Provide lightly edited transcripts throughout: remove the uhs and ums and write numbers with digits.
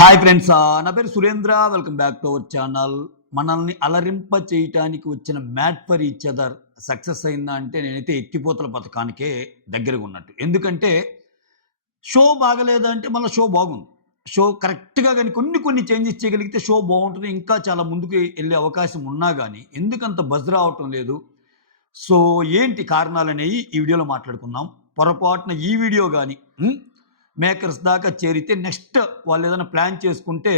Hi friends, నా పేరు Surendra. Welcome back to our channel. మనల్ని అలరింప చేయటానికి వచ్చిన mat for each other success అయిందా అంటే నేనైతే ఎత్తిపోతల పథకానికే దగ్గరగా ఉన్నట్టు. ఎందుకంటే షో బాగలేదా అంటే మళ్ళీ షో బాగుంది. షో కరెక్ట్‌గా గాని కొన్ని చేంజెస్ చేయగలిగితే షో బావుంటది. ఇంకా చాలా ముందుకు ఎళ్ళే అవకాశం ఉన్నా గాని ఎందుకంత బజ్ రావటం లేదు? సో, ఏంటి కారణాలనేయి ఈ వీడియోలో మాట్లాడుకుందాం. పొరపాటున ఈ వీడియో గాని మేకర్స్ దాకా చేరితే నెక్స్ట్ వాళ్ళేదైనా ప్లాన్ చేసుకుంటే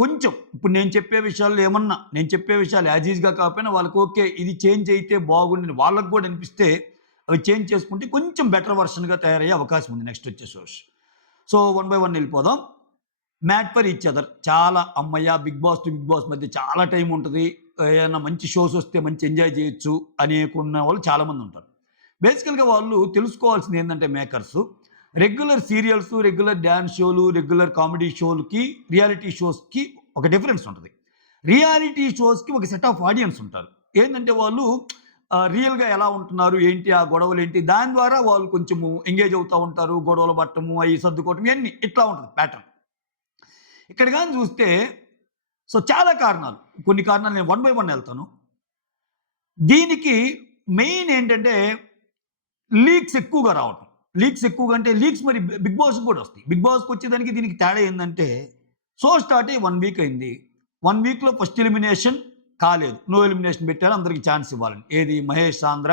కొంచెం ఇప్పుడు నేను చెప్పే విషయాలు యాజ్ ఈజ్‌గా కాకపోయినా వాళ్ళకి ఓకే. ఇది చేంజ్ అయితే బాగుండని వాళ్ళకి గూడా అనిపిస్తే అవి చేంజ్ చేసుకుంటే కొంచెం బెటర్ వెర్షన్‌గా తయారయ్యే అవకాశం ఉంది నెక్స్ట్ వచ్చే shows. So, one by one ఎళ్ళిపోదాం. మ్యాట్ ఫర్ ఈచ్ అదర్ చాలా హమ్మయ్య! Big boss to big boss మధ్య చాలా టైం ఉంటది. ఏయన్నా మంచి షోస్ వస్తే మంచి ఎంజాయ్ చేయొచ్చు అనుకున్న వాళ్ళు చాలామంది ఉంటారు. బేసికల్‌గా వాళ్ళు తెలుసుకోవాల్సింది ఏందంటే makers regular serials, regular dance షోలు, రెగ్యులర్ కామెడీ షోలకి, రియాలిటీ షోస్‌కి ఒక డిఫరెన్స్ ఉంటది. రియాలిటీ షోస్‌కి ఒక సెట్ ఆఫ్ ఆడియన్స్ ఉంటారు. ఏందంటే వాళ్ళు రియల్‌గా ఎలా ఉంటున్నారు, ఏంటి ఆ గొడవలేంటి, దాని ద్వారా వాళ్ళు కొంచెము ఎంగేజ్ అవుతా ఉంటారు. గొడవలు పడటము, అయి సర్దుకోవటం ఇయన్నీ ఇట్లా ఉంటది ప్యాటర్న్. ఇక్కడ గాని చూస్తే సో, చాలా కారణాలు. కొన్ని కారణాలు నేను వన్ బై వన్ ఎళ్తాను. దీనికి మెయిన్ ఏంటంటే లీక్స్ ఎక్కువగా రావటం. లీక్స్ ఎక్కువగా అంటే లీక్స్ మరి బిగ్ బాస్‌కి కూడా వస్తాయి. బిగ్ బాస్‌కొచ్చేదానికి దీనికి తేడా ఏందంటే షో స్టార్ట్ అయ్యి 1 వీక్ అయింది. 1 వీక్‌లో ఫస్ట్ ఎలిమినేషన్ కాలేదు. నో ఎలిమినేషన్ పెట్టారు. అందరికి ఛాన్స్ ఇవ్వాలని. ఏది మహేష్, సాంద్ర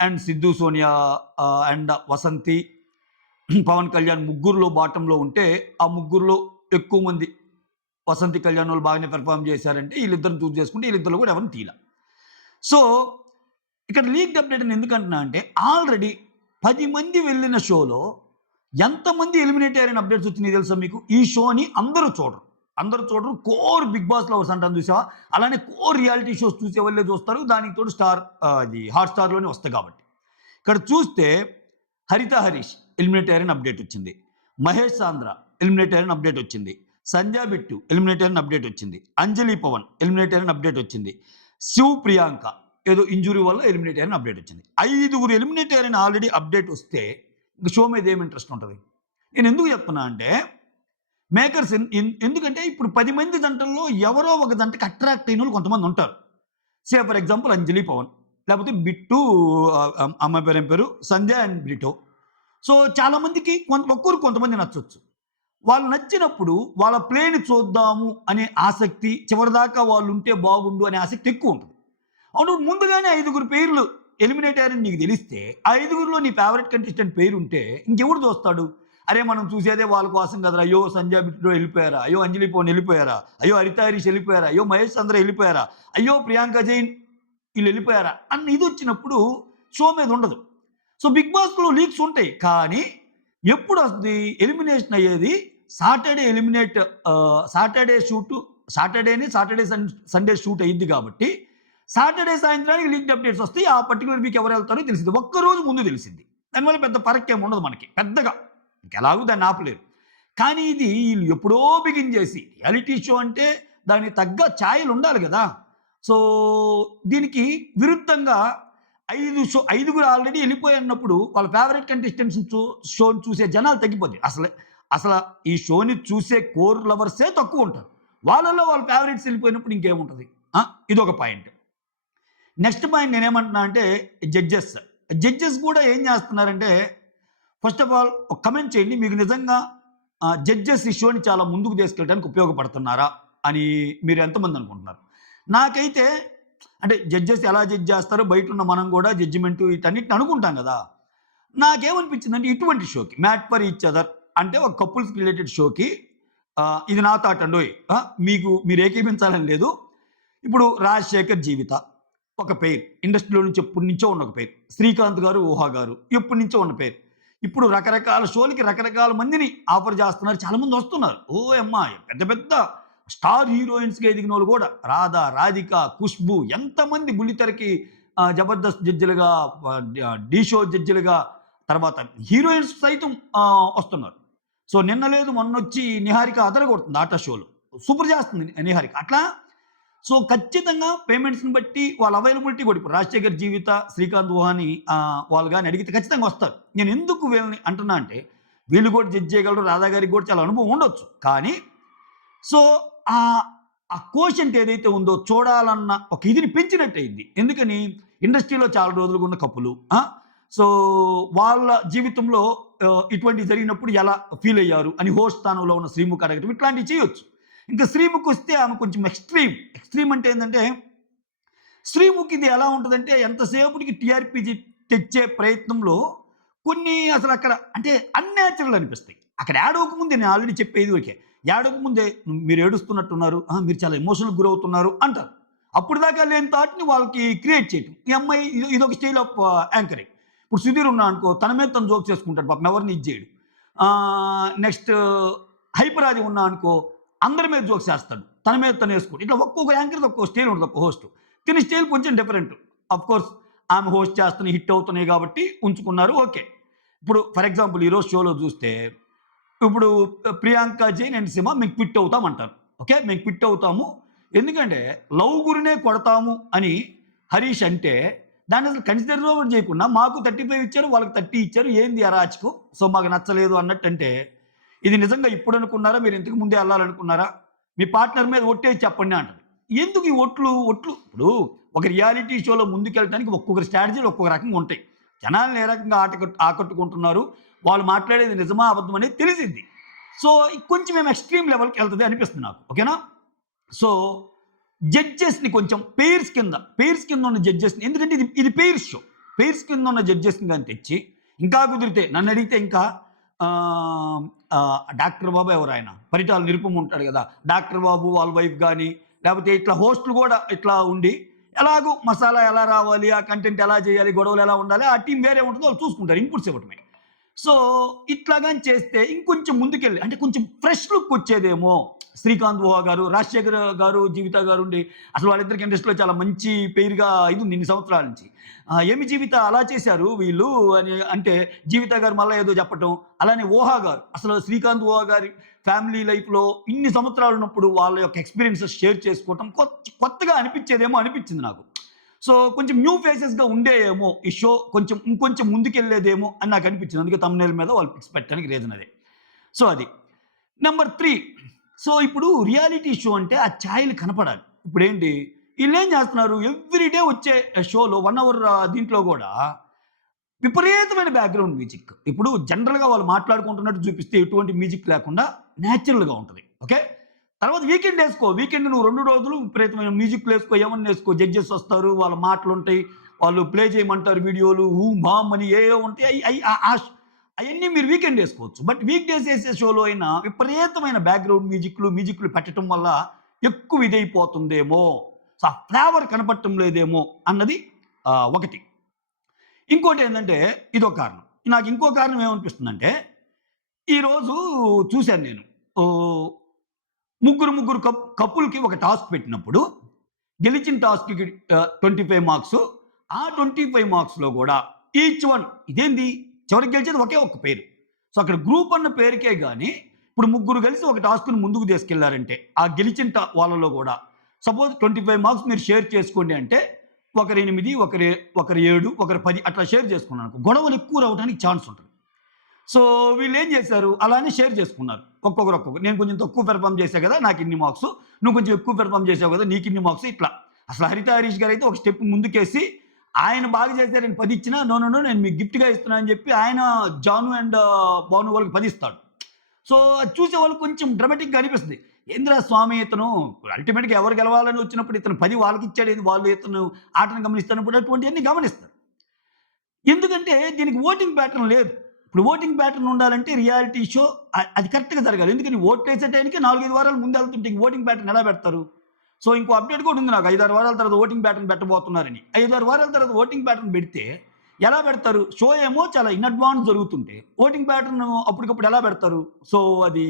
అండ్ సిద్ధు, సోనియా అండ్ వసంతి, పవన్ కళ్యాణ్ ముగ్గురులో బాటంలో ఉంటే ఆ ముగ్గురులో ఎక్కువ మంది వసంతి, కళ్యాణ్ వాళ్ళు బాగానే పెర్ఫార్మ్ చేశారంటే వీళ్ళిద్దరిని చూజ్ చేసుకుంటే వీళ్ళిద్దరిలో కూడా ఎవరిని తీయల. సో, ఇక్కడ లీక్డ్ అప్డేట్ అని ఎందుకంటున్నా అంటే ఆల్రెడీ 10 మంది వెళ్ళిన షోలో ఎంతమంది ఎలిమినేట్ అయ్యారని అప్డేట్స్ వచ్చినాయి తెలుసా మీకు? ఈ షోని అందరూ చూడరు. కోర్ బిగ్ బాస్ లవర్స్ అంటాను చూసావా? అలానే కోర్ రియాలిటీ షోస్ చూసేవాళ్ళే చూస్తారు. దానికి తోడు అది హాట్‌స్టార్‌లోనే వస్తాయి కాబట్టి. ఇక్కడ చూస్తే హరిత హరీష్ ఎలిమినేట్ అయ్యారని అప్డేట్ వచ్చింది. మహేష్ సాంద్ర ఎలిమినేట్ అయ్యారని అప్డేట్ వచ్చింది. సంధ్య బిట్టు ఎలిమినేట్ అయ్యారని అప్డేట్ వచ్చింది. అంజలి పవన్ ఎలిమినేట్ అయ్యారని అప్డేట్ వచ్చింది. శివ్ ప్రియాంక ఏదో ఇంజురీ వల్ల ఎలిమినేట్ అయ్యారని అప్డేట్ వచ్చింది. 5గురు ఎలిమినేట్ అయ్యారని ఆల్రెడీ అప్డేట్ వస్తే ఇంక షో మీద ఏం ఇంట్రెస్ట్ ఉంటది? నేను ఎందుకు చెప్తున్నా అంటే మేకర్స్ ఎందుకంటే ఇప్పుడు 10 మంది జంటల్లో ఎవరో ఒక జంటకి అట్రాక్ట్ అయినోళ్ళు కొంతమంది ఉంటారు. సే ఫర్ ఎగ్జాంపుల్ అంజలి పవన్, లేకపోతే బిట్టు అమ్మాయి పేరు ఏం పేరు? సంధ్య అండ్ బ్రిటో. సో, చాలా మందికి కొంతమంది నచ్చొచ్చు. వాళ్ళు నచ్చినప్పుడు వాళ్ళ ప్లేని చూద్దాము అనే ఆసక్తి, చివరిదాకా వాళ్ళుంటే బాగుండు అనే ఆసక్తి ఎక్కువుంటది. అవును, ముందుగానే 5గురు పేర్లు ఎలిమినేట్ అయ్యారని నీకు తెలిస్తే, ఆ 5గురిలో నీ ఫేవరెట్ కంటెస్టెంట్ పేరుంటే ఇంకెవడు చూస్తాడు? అరే మనం చూసేదే వాళ్ళ కోసం కదరా! అయ్యో సంజయ్ బిట్రో ఎళ్ళిపోయారా? అయ్యో అంజలి పవన్ ఎళ్ళిపోయారా? అయ్యో హరిత హరీష్ ఎళ్ళిపోయారా? అయ్యో మహేష్ చంద్ర ఎళ్ళిపోయారా? అయ్యో ప్రియాంక జైన్ ఈళ్ళెళ్ళిపోయారా? అన్న ఇదొచ్చినప్పుడు షో మీద ఉండదు. సో, బిగ్ బాస్‌లో లీక్స్ ఉంటాయి. కానీ ఎప్పుడొస్తది ఎలిమినేషన్ అయ్యేది Saturday eliminate Saturday shoot Saturday Sunday shoot అయ్యిద్ది కాబట్టి సాటర్‌డే సాయంత్రానికి లీక్డ్ అప్డేట్స్ వస్తాయి. ఆ పర్టిక్యులర్ వీక్ ఎవరు వెళ్తారో తెలిసిద్ది. ఒక్కరోజు ముందు తెలిసిద్ది. దానివల్ల పెద్ద ఫరక్కేం ఉండదు మనకి పెద్దగా. ఇంకెలాగూ దాన్ని ఆపలేరు. కానీ ఇది ఈళ్ళు ఎప్పుడో బిగిన్ చేసి రియాలిటీ షో అంటే దానికి తగ్గ ఛాయలుండాలి గదా! సో, దీనికి విరుద్ధంగా 5గురు ఆల్రెడీ ఎళ్ళిపోయన్నప్పుడు వాళ్ళ ఫేవరెట్ కంటెస్టెంట్స్‌ని షోని చూసే జనాలు తగ్గిపోద్ది. అసల ఈ షోని చూసే కోర్ లవర్సే తక్కువుంటారు. వాళ్ళలో వాళ్ళ ఫేవరెట్స్ ఎళ్ళిపోయినప్పుడు ఇంకేముంటది? ఇదొక పాయింట్. నెక్స్ట్ పాయింట్ నేనేమంటున్నా అంటే జడ్జెస్. జడ్జెస్ కూడా ఏం చేస్తున్నారంటే ఫస్ట్ ఆఫ్ ఆల్ ఒక కమెంట్ చేయండి. మీకు నిజంగా జడ్జెస్ ఈ షోని చాలా ముందుకు తీసుకెళ్ళడానికి ఉపయోగపడుతున్నారా అని మీరు ఎంతమంది అనుకుంటున్నారు? నాకైతే అంటే జడ్జెస్ ఎలా జడ్జ్ చేస్తారో బయటున్న మనం కూడా జడ్జిమెంటు వీటన్నిటిని అనుకుంటాం కదా! నాకేమనిపించిందంటే ఇటువంటి షోకి మ్యాట్ ఫర్ ఈచ్ అదర్ అంటే ఒక కపుల్స్‌కి రిలేటెడ్ షోకి ఇది నా థాట్ అండోయ్! మీరు ఏకీభించాలని లేదు. ఇప్పుడు రాజశేఖర్, జీవిత ఒక పెయిర్. ఇండస్ట్రీలో నుంచి ఎప్పటినుంచో ఉన్న ఒక పెయిర్. శ్రీకాంత్ గారు, ఊహా గారు ఎప్పటినుంచో ఉన్న పెయిర్. ఇప్పుడు రకరకాల షోలకి రకరకాల మందిని ఆఫర్ చేస్తున్నారు. చాలామంది వస్తున్నారు. ఓయమ్మ! పెద్ద పెద్ద స్టార్ హీరోయిన్స్‌గా ఎదిగినోళ్ళు కూడా రాధ, రాధిక, ఖుష్బు ఎంతమంది బుల్లితెరకి జబర్దస్త్ జడ్జిలుగా, ఢీ షో జడ్జిలుగా తర్వాత హీరోయిన్స్ సైతం వస్తున్నారు. సో, నిన్న లేదు మొన్నొచ్చి నిహారిక అదరగొడుతుంది ఆటా షోలో. సూపర్ చేస్తుంది నిహారిక. అట్లా సో, ఖచ్చితంగా పేమెంట్స్‌ని బట్టి వాళ్ళ అవైలబిలిటీ కూడా ఇప్పుడు రాజశేఖర్, జీవిత, శ్రీకాంత్, ఊహాని వాళ్ళు గాని అడిగితే ఖచ్చితంగా వస్తారు. నేను ఎందుకు వీళ్ళని అంటున్నా అంటే వీళ్ళు కూడా జడ్జ్ చేయగలరు. రాధా గారికి కూడా చాలా అనుభవం ఉండొచ్చు. కానీ సో, ఆ కోషెంట్ ఏదైతే ఉందో చూడాలన్న ఒక ఇదిని పెంచినట్టయింది. ఎందుకని? ఇండస్ట్రీలో చాలా రోజులుగా ఉన్న కపులు. సో, వాళ్ళ జీవితంలో ఇటువంటివి జరిగినప్పుడు ఎలా ఫీల్ అయ్యారు అని హోస్ట్ స్థానంలో ఉన్న శ్రీముఖ్ అడగటం ఇట్లాంటివి చేయొచ్చు. ఇంకా శ్రీముఖ్ వస్తే ఆమె కొంచెం ఎక్స్‌ట్రీమ్ అంటే ఏందంటే, శ్రీముఖ్ ఇది ఎలా ఉంటదంటే ఎంతసేపటికి టీఆర్‌పీ తెచ్చే ప్రయత్నంలో కొన్ని అసలక్కడ అంటే అన్‌న్యాచురల్ అనిపిస్తాయి. అక్కడ ఏడవకముందే నేను ఆల్రెడీ చెప్పేది ఓకే. ఏడవకముందే మీరు ఏడుస్తున్నట్టున్నారు. మీరు చాలా ఎమోషనల్‌కి గురవుతున్నారు అంటారు. అప్పటిదాకా లేని థాట్‌ని వాళ్ళకి క్రియేట్ చేయటం. ఈ అమ్మాయి ఇదొక స్టైల్ ఆఫ్ యాంకరింగ్. ఇప్పుడు సుధీర్ ఉన్నాడనుకో తన మీద తను జోక్స్ చేసుకుంటాడు పాపం ఎవరిని ఇది చేయడు. నెక్స్ట్ హైపర్ ఆది ఉన్నాడనుకో అందరి మీద జోక్స్ చేస్తాడు. తన మీద తను వేసుకోడు. ఇట్లా ఒక్కొక్క యాంకర్‌ది ఒక్కొక్క స్టైల్ ఉంటుంది ఒక్క హోస్ట్. తిని స్టైల్ కొంచెం డిఫరెంట్. ఆఫ్‌కోర్స్ ఆమె హోస్ట్ చేస్తున్నాయి హిట్ అవుతున్నాయి కాబట్టి ఉంచుకున్నారు ఓకే. ఇప్పుడు ఫర్ ఎగ్జాంపుల్ ఈరోజు షోలో చూస్తే ఇప్పుడు ప్రియాంక జైన్ అండ్ సింహ మేము క్విట్ అవుతాం అంటారు. ఓకే మేము క్విట్ అవుతాము. ఎందుకంటే లవ్ గురినే కొడతాము అని హరీష్ అంటే దాన్ని అసలు కన్సిడర్ కూడా చేయకుండా మాకు 35 ఇచ్చారు వాళ్ళకి 30 ఇచ్చారు ఏంది అరాచకం సో మాకు నచ్చలేదు అన్నట్టు అంటే ఇది నిజంగా ఇప్పుడు అనుకున్నారా మీరు ఇంతకు ముందే వెళ్ళాలనుకున్నారా మీ పార్ట్నర్ మీద ఒట్టేసి చెప్పండి అంటది. ఎందుకు ఈ ఒట్లు ఇప్పుడు ఒక రియాలిటీ షోలో ముందుకెళ్ళడానికి ఒక్కొక్కరి స్ట్రాటజీలు ఒక్కొక్క రకంగా ఉంటాయి. జనాలను ఏ రకంగా ఆకట్టుకుంటున్నారు వాళ్ళు మాట్లాడేది నిజమా అబద్ధం అనేది తెలిసింది. సో కొంచెం మేము ఎక్స్ట్రీమ్ లెవెల్కి వెళ్తుంది అనిపిస్తుంది నాకు ఓకేనా. సో జడ్జెస్ని కొంచెం పెయిర్స్ కింద ఉన్న జడ్జెస్ని ఎందుకంటే ఇది పెయిర్స్ షో పెయిర్స్ కింద ఉన్న జడ్జెస్ని కానీ తెచ్చి ఇంకా కుదిరితే నన్ను అడిగితే ఇంకా డాక్టర్ బాబు ఎవరు ఆయన పరిటాల నిరుపమ ఉంటాడు కదా డాక్టర్ బాబు వాళ్ళ వైఫ్ కానీ లేకపోతే ఇట్లా హోస్టులు కూడా ఇట్లా ఉండి ఎలాగో మసాలా ఎలా రావాలి ఆ కంటెంట్ ఎలా చేయాలి గొడవలు ఎలా ఉండాలి ఆ టీం వేరే ఉంటుందో వాళ్ళు చూసుకుంటారు ఇన్పుట్స్ ఇవ్వటమే. సో ఇట్లాగని చేస్తే ఇంకొంచెం ముందుకెళ్ళి అంటే కొంచెం ఫ్రెష్ లుక్ వచ్చేదేమో. శ్రీకాంత్ ఓహా గారు రాజశేఖర్ గారు జీవిత గారు ఉండి అసలు వాళ్ళిద్దరికి ఇండస్ట్రీలో చాలా మంచి పేరుగా ఇది ఉంది ఇన్ని సంవత్సరాల నుంచి. ఏమి జీవిత అలా చేశారు వీళ్ళు అని అంటే జీవిత గారు మళ్ళీ ఏదో చెప్పటం. అలానే ఓహా గారు అసలు శ్రీకాంత్ ఓహా గారి ఫ్యామిలీ లైఫ్లో ఇన్ని సంవత్సరాలు ఉన్నప్పుడు వాళ్ళ యొక్క ఎక్స్పీరియన్సెస్ షేర్ చేసుకోవటం కొత్తగా అనిపించేదేమో అనిపించింది నాకు. సో కొంచెం న్యూ ఫేసెస్గా ఉండేయేమో ఈ షో ఇంకొంచెం ముందుకెళ్ళేదేమో అని నాకు అనిపించింది. అందుకే తమ్నేల్ మీద వాళ్ళు పిక్స్ పెట్టడానికి రీజన్ అదే. సో అది నెంబర్ 3. సో ఇప్పుడు రియాలిటీ షో అంటే ఆ ఛాయలు కనపడాలి. ఇప్పుడు ఏంటి వీళ్ళు ఏం చేస్తున్నారు ఎవ్రీడే వచ్చే షోలో 1 అవర్ దీంట్లో కూడా విపరీతమైన బ్యాక్గ్రౌండ్ మ్యూజిక్. ఇప్పుడు జనరల్గా వాళ్ళు మాట్లాడుకుంటున్నట్టు చూపిస్తే ఎటువంటి మ్యూజిక్ లేకుండా న్యాచురల్గా ఉంటుంది ఓకే. తర్వాత వీకెండ్ నువ్వు 2 రోజులు విపరీతమైన మ్యూజిక్ వేసుకో ఏమన్నా వేసుకో జడ్జెస్ వస్తారు వాళ్ళ మాటలు ఉంటాయి వాళ్ళు ప్లే చేయమంటారు వీడియోలు బామ్ అని ఏవో ఉంటాయి అవన్నీ మీరు వీకెండ్ వేసుకోవచ్చు. బట్ వీక్ డేస్ వేసే షోలో అయినా విపరీతమైన బ్యాక్గ్రౌండ్ మ్యూజిక్లు పెట్టడం వల్ల ఎక్కువ ఇదైపోతుందేమో సో ఆ ఫ్లేవర్ కనపడటం లేదేమో అన్నది ఒకటి. ఇంకోటి ఏంటంటే ఇదొక కారణం. నాకు ఇంకో కారణం ఏమనిపిస్తుందంటే ఈరోజు చూశాను నేను ముగ్గురు కపుల్కి ఒక టాస్క్ పెట్టినప్పుడు గెలిచిన టాస్క్కి 25 మార్క్స్. ఆ 25 మార్క్స్లో కూడా ఈచ్ వన్ ఇదేంది చివరికి గెలిచేది ఒకే ఒక్క పేరు. సో అక్కడ గ్రూప్ అన్న పేరుకే కానీ ఇప్పుడు ముగ్గురు కలిసి ఒక టాస్క్ని ముందుకు తీసుకెళ్లారంటే ఆ గెలిచిన వాళ్ళలో కూడా సపోజ్ 25 మార్క్స్ మీరు షేర్ చేసుకోండి అంటే ఒకరు 8 ఒకరు 7 ఒకరు 10 అట్లా షేర్ చేసుకున్నాను గొడవలు ఎక్కువ రావడానికి ఛాన్స్ ఉంటుంది. సో వీళ్ళు ఏం చేశారు అలానే షేర్ చేసుకున్నారు ఒక్కొక్కరు నేను కొంచెం తక్కువ పెర్ఫామ్ చేశా కదా నాకు ఇన్ని మార్క్స్ నువ్వు కొంచెం ఎక్కువ పెర్ఫామ్ చేసావు కదా నీకు ఇన్ని మార్క్స్ ఇట్లా. అసలు హరిత హరీష్ గారు అయితే ఒక స్టెప్ ముందుకేసి ఆయన బాగా చేశారు నేను 10 ఇచ్చినా నో నేను మీకు గిఫ్ట్గా ఇస్తున్నా అని చెప్పి ఆయన జాను అండ్ భాను వాళ్ళకి 10 ఇస్తాడు. సో అది చూసే వాళ్ళు కొంచెం డ్రమాటిక్గా అనిపిస్తుంది. ఏంద్రా స్వామి ఇతను అల్టిమేట్గా ఎవరు గెలవాలని వచ్చినప్పుడు ఇతను 10 వాళ్ళకి ఇచ్చాడు వాళ్ళు ఇతను ఆటను గమనిస్తున్నప్పుడు అటువంటివన్నీ గమనిస్తారు. ఎందుకంటే దీనికి ఓటింగ్ ప్యాటర్న్ లేదు. ఇప్పుడు ఓటింగ్ ప్యాటర్న్ ఉండాలంటే రియాలిటీ షో అది కరెక్ట్గా జరగాలి. ఎందుకని ఓట్లు వేసే టైంకి 4-5 వారాలు ముందు వెళ్తుంటే ఓటింగ్ ప్యాటర్న్ ఎలా పెడతారు. సో ఇంకో అప్డేట్ కూడా ఉంది నాకు 5-6 వారాల తర్వాత ఓటింగ్ ప్యాటర్న్ పెట్టబోతున్నారని. 5-6 వారాల తర్వాత ఓటింగ్ ప్యాటర్న్ పెడితే ఎలా పెడతారు షో ఏమో చాలా ఇన్ అడ్వాన్స్ జరుగుతుంటే ఓటింగ్ ప్యాటర్న్ అప్పటికప్పుడు ఎలా పెడతారు. సో అది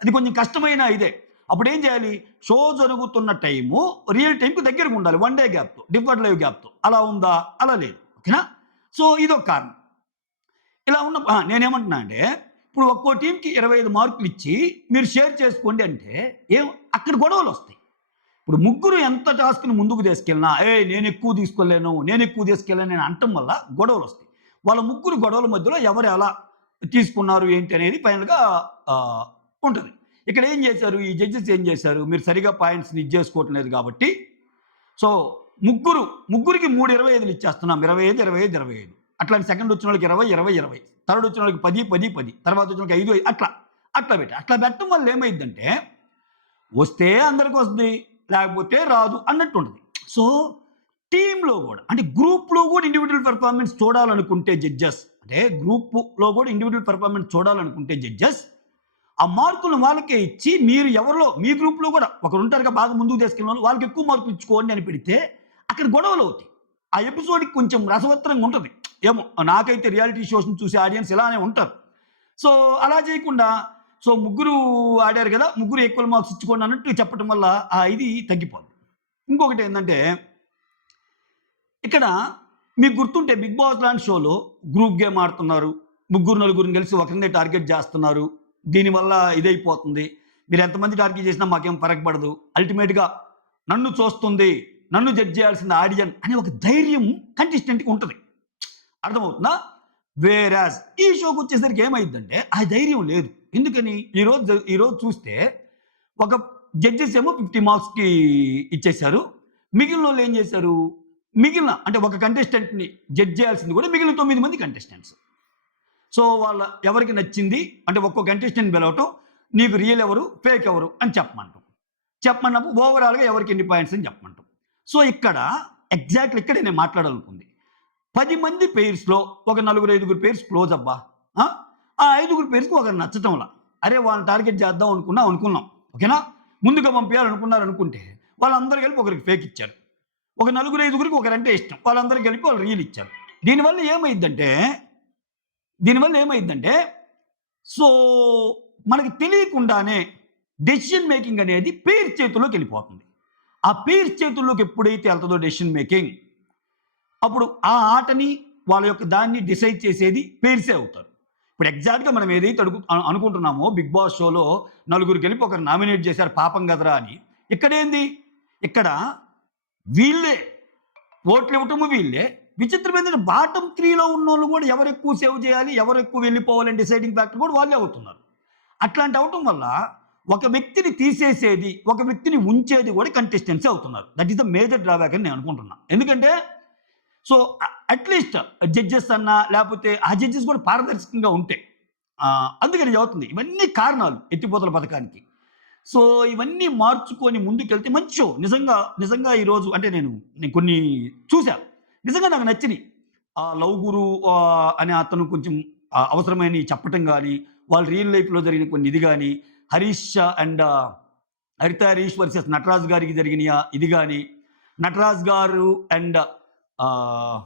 కొంచెం కష్టమైన ఇదే. అప్పుడు ఏం చేయాలి షో జరుగుతున్న టైము రియల్ టైంకి దగ్గరగా ఉండాలి 1 డే గ్యాప్తో డిఫర్డ్ లైవ్ గ్యాప్తో. అలా ఉందా అలా లేదు ఓకేనా. సో ఇదొక కారణం. ఇలా ఉన్న నేనేమంటున్నా అంటే ఇప్పుడు ఒక్కో టీంకి 25 మార్కులు ఇచ్చి మీరు షేర్ చేసుకోండి అంటే అక్కడ గొడవలు వస్తాయి. ఇప్పుడు ముగ్గురు ఎంత టాస్క్ని ముందుకు తీసుకెళ్ళినా నేను ఎక్కువ తీసుకెళ్ళాను నేను అంటం వల్ల గొడవలు వస్తాయి. వాళ్ళ ముగ్గురు గొడవల మధ్యలో ఎవరు ఎలా తీసుకున్నారు ఏంటి అనేది ఫైనల్‌గా ఆహ్, ఉంటది. ఇక్కడ ఏం చేశారు? ఈ జడ్జెస్ ఏం చేశారు? మీరు సరిగ్గా పాయింట్స్‌ని ఇది చేసుకోవటం లేదు కాబట్టి, సో ముగ్గురికి 3 25లు ఇచ్చేస్తున్నాం. 25, 25, 25. అట్లాంటి సెకండ్ వచ్చినోళ్ళకి 20, 20, 20. థర్డ్ వచ్చినోళ్ళకి 10, 10, 10. తర్వాత వచ్చినోళ్ళకి 5, 5 అట్లా పెట్టి. అట్లా పెట్టడం వల్ల ఏమైద్దంటే, వస్తే అందరికి వస్తది. లేకపోతే రాదు అన్నట్టుంటది. సో, టీమ్‌లో గూడా అంటే గ్రూప్‌లో గూడా ఇండివిడ్యువల్ పెర్ఫార్మన్స్ చూడాలనుకుంటే జడ్జెస్ అంటే గ్రూప్‌లో గూడా ఇండివిడ్యువల్ పెర్ఫార్మన్స్ చూడాలనుకుంటే జడ్జెస్ ఆ మార్కులను వాళ్ళకే ఇచ్చి మీరు ఎవరిలో మీ గ్రూప్‌లో గూడా ఒకరుంటారుగా బాగా ముందుకు తీసుకెళ్ళినోళ్ళు వాళ్ళకి ఎక్కువ మార్కులు ఇచ్చుకోండి అని పెడితే అక్కడ గొడవలవుతాయి. ఆ ఎపిసోడ్‌కి కొంచెం రసవత్తరంగా ఉంటది. ఏమో నాకైతే రియాలిటీ షోస్‌ని చూసే ఆడియన్స్ ఇలానే ఉంటారు. సో, అలా చేయకుండా సో, ముగ్గురు ఆడారు గదా! ముగ్గురు ఈక్వల్ మార్క్స్ ఇచ్చుకోండి అన్నట్టు చెప్పటం వల్ల ఆ ఇది తగ్గిపోద్ది. ఇంకొకటేందంటే ఇక్కడ మీకు గుర్తుంటే 'బిగ్ బాస్' లాంటి షోలో గ్రూప్ గేమ్ ఆడుతున్నారు. ముగ్గురు, నలుగురిని కలిసి ఒకరినే టార్గెట్ చేస్తున్నారు. దీనివల్ల ఇదైపోతుంది. మీరు ఎంతమంది టార్గెట్ చేసినా మాకేం ఫరక్ పడదు. అల్టిమేట్‌గా నన్ను చూస్తుంది. నన్ను జడ్జ్ చేయాల్సింది ఆడియన్స్ అనే ఒక ధైర్యం కంటెస్టెంట్‌కి ఉంటది. అర్థమవుతుందా? వేరాజ్ ఈ షోకొచ్చేసరికి ఏమైద్దంటే ఆ ధైర్యం లేదు. ఎందుకని? ఈరోజు చూస్తే ఒక జడ్జెస్ ఏమో 50 మార్క్స్‌కి ఇచ్చేశారు. మిగిలినోళ్ళు ఏం చేశారు? మిగిలిన అంటే ఒక కంటెస్టెంట్‌ని జడ్జ్ చేయాల్సింది కూడా మిగిలిన 9 మంది కంటెస్టెంట్స్. సో, వాళ్ళ ఎవరికి నచ్చింది అంటే ఒక్కో కంటెస్టెంట్‌ని పిలవటం, నీకు రియల్ ఎవరు? ఫేక్ ఎవరు? అని చెప్పమంటాం. చెప్పమన్నప్పుడు ఓవరాల్‌గా ఎవరికి ఎన్ని పాయింట్స్ అని చెప్పమంటాం. సో, ఇక్కడ ఎగ్జాక్ట్‌లీ ఇక్కడే నేను మాట్లాడాలనుకుంది. 10 మంది పెయిర్స్‌లో ఒక నలుగురు, ఐదుగురు పెయిర్స్ క్లోజ్ అబ్బా! ఆ! ఆ ఐదుగురు పెయిర్స్‌కి ఒకరు నచ్చటంలా. అరే! వాళ్ళని టార్గెట్ చేద్దాం అనుకున్నాం. ఓకేనా? ముందుగా పంపియాలనుకున్నారనుకుంటే వాళ్ళందరూ కలిపి ఒకరికి ఫేక్ ఇచ్చారు. ఒక నలుగురు, ఐదుగురికి ఒకరంటే ఇష్టం. వాళ్ళందరూ కలిపి వాళ్ళు రియల్ ఇచ్చారు. దీనివల్ల ఏమైద్దంటే, దీనివల్ల ఏమైద్దంటే సో, మనకి తెలియకుండానే డెసిషన్ మేకింగ్ అనేది పెయిర్ చేతుల్లోకెళ్ళిపోతుంది. ఆ పెయిర్ చేతుల్లోకి ఎప్పుడైతే ఎళ్తదో డెసిషన్ మేకింగ్ అప్పుడు ఆ ఆటని వాళ్ళ యొక్క దాన్ని డిసైడ్ చేసేది పెయిర్సే అవుతారు. ఇప్పుడు ఎగ్జాక్ట్‌గా మనం ఏదైతే అనుకుంటున్నామో 'బిగ్ బాస్' షోలో నలుగురు కలిపి ఒకరిని నామినేట్ చేశారు పాపం గదరా అని. ఇక్కడేంది? ఇక్కడ వీళ్ళే ఓట్లివ్వటము వీళ్ళే. విచిత్రమేంటంటే బాటమ్ 3లో ఉన్నోళ్ళు గూడా ఎవరెక్కువ సేవ్ చేయాలి, ఎవరెక్కువ వెళ్ళిపోవాలని డిసైడింగ్ ఫ్యాక్టర్ గూడా వాళ్ళే అవుతున్నారు. అట్లాంటి అవ్వటం వల్ల ఒక వ్యక్తిని తీసేసేది, ఒక వ్యక్తిని ఉంచేది గూడా కంటెస్టెంట్సే అవుతున్నారు. That is the major drawback అని నేను అనుకుంటున్నా. ఎందుకంటే సో, అట్‌లీస్ట్ జడ్జెస్ అన్నా, లేపోతే ఆ జడ్జెస్ కూడా పారదర్శకంగా ఉంటే. అందుకని ఇది అవుతుంది. ఇవన్నీ కారణాలు ఎత్తిపోతల పథకానికి. సో, ఇవన్నీ మార్చుకొని ముందుకెళ్తే మంచి షో. నిజంగా ఈరోజు అంటే నేను కొన్ని చూసా. నిజంగా నాకు నచ్చినియి. లవ్ గురు అనే అతను కొంచెం అవసరమైనయి చెప్పటం గాని, వాళ్ళు రియల్ లైఫ్‌లో జరిగిన కొన్ని ఇది గాని, హరీష్ అండ్ హరిత హరీష్ వర్సెస్ నటరాజు గారికి జరిగిన ఇది గాని, నటరాజు గారు అండ్ ఆహ్,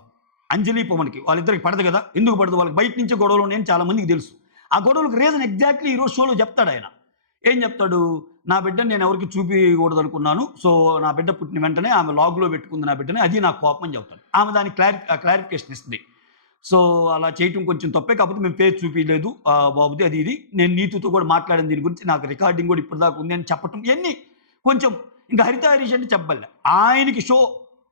అంజలి పవన్‌కి వాళ్ళిద్దరికి పడదు గదా! ఎందుకు పడదు? వాళ్ళకి బయట నుంచే గొడవలున్నాయని చాలా మందికి తెలుసు. ఆ గొడవలకు రీజన్ ఎగ్జాక్ట్‌లీ ఈరోజు షోలో చెప్తాడాయన. ఏం చెప్తాడు? నా బిడ్డని నేను ఎవరికీ చూపియకూడదనుకున్నాను. సో, నా బిడ్డ పుట్టిన వెంటనే ఆమె లాగ్‌లో పెట్టుకుంది నా బిడ్డని. అది నాకు కోపం అని చెప్తాడు. ఆమె దానికి క్లారిఫికేషన్ ఇస్తది. సో, అలా చేయటం కొంచెం తప్పే. కాకపోతే మేము ఫేస్ చూపియలేదు బాబుది అది ఇది. నేను నీతుతో కూడా మాట్లాడాను దీని గురించి. నాకు రికార్డింగ్ కూడా ఇప్పటిదాకా ఉంది అని చెప్పటం ఇయన్నీ కొంచెం ఇంకా హరిత హరీష్ అంటే చెప్పబల్లే. ఆయనకి షో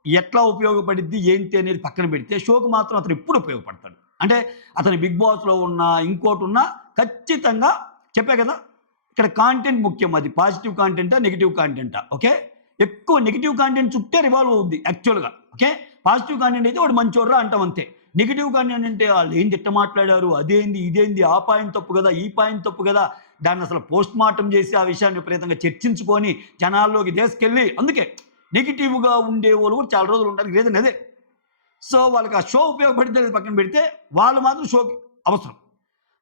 ఎట్లా ఉపయోగపడిద్ది, ఏంటి అనేది పక్కన పెడితే షోకి మాత్రం అతను ఎప్పుడు ఉపయోగపడతాడు. అంటే అతను 'బిగ్ బాస్‌లో' ఉన్నా, ఇంకోటున్నా ఖచ్చితంగా చెప్పా కదా! ఇక్కడ కాంటెంట్ ముఖ్యం. అది పాజిటివ్ కాంటెంటా? నెగెటివ్ కాంటెంటా? ఓకే. ఎక్కువ నెగెటివ్ కాంటెంట్ చుట్టే రివాల్వ్ అవుద్ది యాక్చువల్‌గా. ఓకే. పాజిటివ్ కాంటెంట్ అయితే వాడు మంచోడురా అంటాం అంతే. నెగెటివ్ కాంటెంట్ అంటే ఆళ్ళేంది ఇట్ట మాట్లాడారు, అదేంది, ఇదేంది, ఆ పాయింట్ తప్పు గదా! ఈ పాయింట్ తప్పు గదా! దాన్నసలు పోస్ట్ మార్టం చేసి ఆ విషయాన్ని విపరీతంగా చర్చించుకొని జనాల్లోకి తీసుకెళ్ళి అందుకే నెగెటివ్‌గా ఉండేవోళ్ళు కూడా చాలా రోజులు ఉండడానికి రీజన్ అదే. సో, వాళ్ళకి ఆ షో ఉపయోగపడిద్దో లేదో పక్కన పెడితే, వాళ్ళు మాత్రం షోకి అవసరం.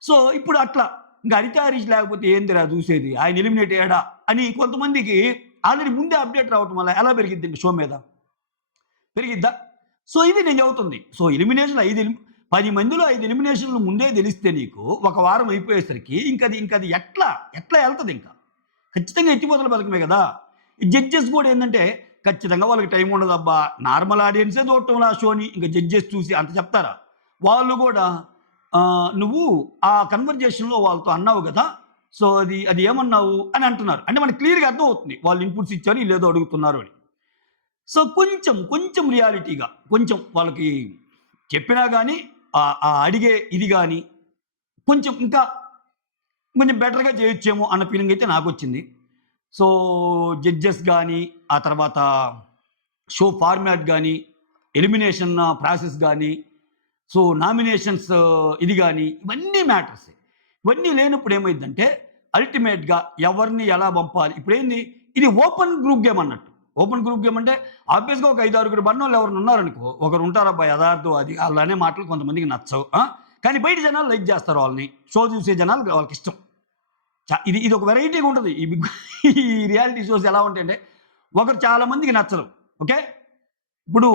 సో, ఇప్పుడు అట్లా ఇంక 'హరిత హరీష్' లేకపోతే ఏందిరా జూసేది? ఆయన ఎలిమినేట్ అయ్యాడా? అని కొంతమందికి ఆల్రెడీ ముందే అప్‌డేట్ రావటం వల్ల ఎలా పెరిగిద్ది ఇంక షో మీద? పెరిగిద్దా? సో, ఇది నేను చెబుతుంది. సో, ఎలిమినేషన్‌లు 10 మందిలో 5 ఎలిమినేషన్‌లు ముందే తెలిస్తే నీకు, ఒక వారం అయిపోయేసరికి ఇంకది ఎట్లా ఎళ్తదింక? ఖచ్చితంగా ఎత్తిపోతల పథకమే గదా! ఈ జడ్జెస్ గూడా ఏందంటే, ఖచ్చితంగా వాళ్ళకి టైం ఉండదబ్బా! నార్మల్ ఆడియన్సే చూడటంలా ఆ షోని. ఇంక జడ్జెస్ చూసి అంత చెప్తారా? వాళ్ళు గూడా నువ్వు ఆ కన్వర్జేషన్‌లో వాళ్ళతో అన్నావు గదా! సో, అది ఏమన్నావు అని అంటున్నారు. అంటే మనకు క్లియర్‌గా అర్థమవుతుంది. వాళ్ళు ఇన్‌పుట్స్ ఇచ్చారు, ఈళ్ళేదో అడుగుతున్నారు అని. సో, కొంచెం రియాలిటీగా కొంచెం వాళ్ళకి చెప్పినా గాని ఆ అడిగే ఇది గాని కొంచెం ఇంకా కొంచెం బెటర్‌గా చేయొచ్చేమో అన్న ఫీలింగ్ అయితే నాకొచ్చింది. సో, జడ్జెస్ గాని, ఆ తర్వాత షో ఫార్మాట్ గాని, ఎలిమినేషన్ ప్రాసెస్ గాని, సో, నామినేషన్స్ ఇది గాని, ఇవన్నీ మ్యాటర్సే. ఇవన్నీ లేనప్పుడు ఏమైద్దంటే, అల్టిమేట్‌గా ఎవరిని ఎలా పంపాలి? ఇప్పుడేంది ఇది ఓపెన్ గ్రూప్ గేమ్ అన్నట్టు. ఓపెన్ గ్రూప్ గేమ్ అంటే ఆబ్వియస్‌గా ఒక 5, 6 బన్నోళ్ళు ఎవరైనా ఉన్నారనుకో, ఒకరు ఉంటారబ్బా యథార్థవాది ఆళ్ళనే మాటలు కొంతమందికి నచ్చవు. కానీ బయట జనాలు లైక్ చేస్తారు వాళ్ళని. షో చూసే జనాలు వాళ్ళకిష్టం. ఇది ఒక వెరైటీగా ఉంటది. ఈ బిగ్ ఈ రియాలిటీ షోస్ ఎలా ఉంటాయంటే, ఒకరు చాలా మందికి నచ్చరు. ఓకే. ఇప్పుడు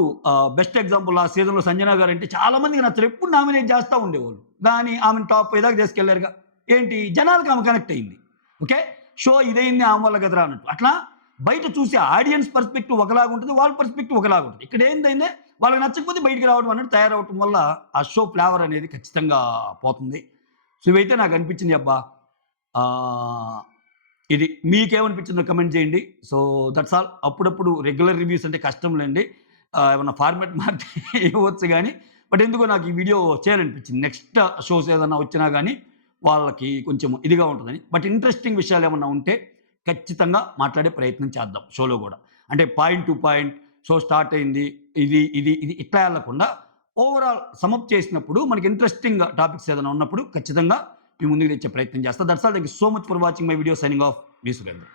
బెస్ట్ ఎగ్జాంపుల్ ఆ సీజన్‌లో సంజన గారంటే చాలా మందికి నచ్చరు. ఎప్పుడు నామినేట్ చేస్తా ఉండేవాళ్ళు. కానీ ఆమెను టాప్ 5 దాకా తీసుకెళ్లారుగా. ఏంటి జనాలకి ఆమె కనెక్ట్ అయింది. ఓకే. షో ఇదైంది ఆమె వల్ల కదరా అన్నట్టు. అట్లా బయట చూసే ఆడియన్స్ పర్స్పెక్టివ్ ఒకలాగా ఉంటది. వాళ్ళ పర్స్పెక్టివ్ ఒకలాగా ఉంటది. ఇక్కడ ఏందైందే వాళ్ళకి నచ్చకపోతే బయటికి రావడం అన్నట్టు తయారవ్వటం వల్ల ఆ షో ఫ్లేవర్ అనేది ఖచ్చితంగా పోతుంది. సో, ఇవైతే నాకు అనిపించింది అబ్బా! ఆహ్, ఇది మీకేమనిపించిందో కమెంట్ చేయండి. So, that's all. అప్పుడప్పుడు రెగ్యులర్ రివ్యూస్ అంటే కష్టంలెండి. ఏమన్నా ఫార్మాట్ మారితే ఇవ్వచ్చు గానీ, బట్ ఎందుకో నాకు ఈ వీడియో చేయాలనిపించింది. నెక్స్ట్ షోస్ ఏదన్నా వచ్చినా గానీ, వాళ్ళకి కొంచెం ఇదిగా ఉంటదని. బట్ ఇంట్రెస్టింగ్ విషయాలేమన్నా ఉంటే ఖచ్చితంగా మాట్లాడే ప్రయత్నం చేద్దాం షోలో గూడా. అంటే point to point show start అయింది. ఇది ఇట్లా ఎళ్ళకుండా ఓవరాల్ సమ్ అప్ చేసినప్పుడు మనకి ఇంట్రెస్టింగ్ టాపిక్స్ ఏదైనా ఉన్నప్పుడు ఖచ్చితంగా మీ ముందుకు తెచ్చే ప్రయత్నం చేస్తా. That's all. Thank you so much for watching my video. Signing off. Me Surendra.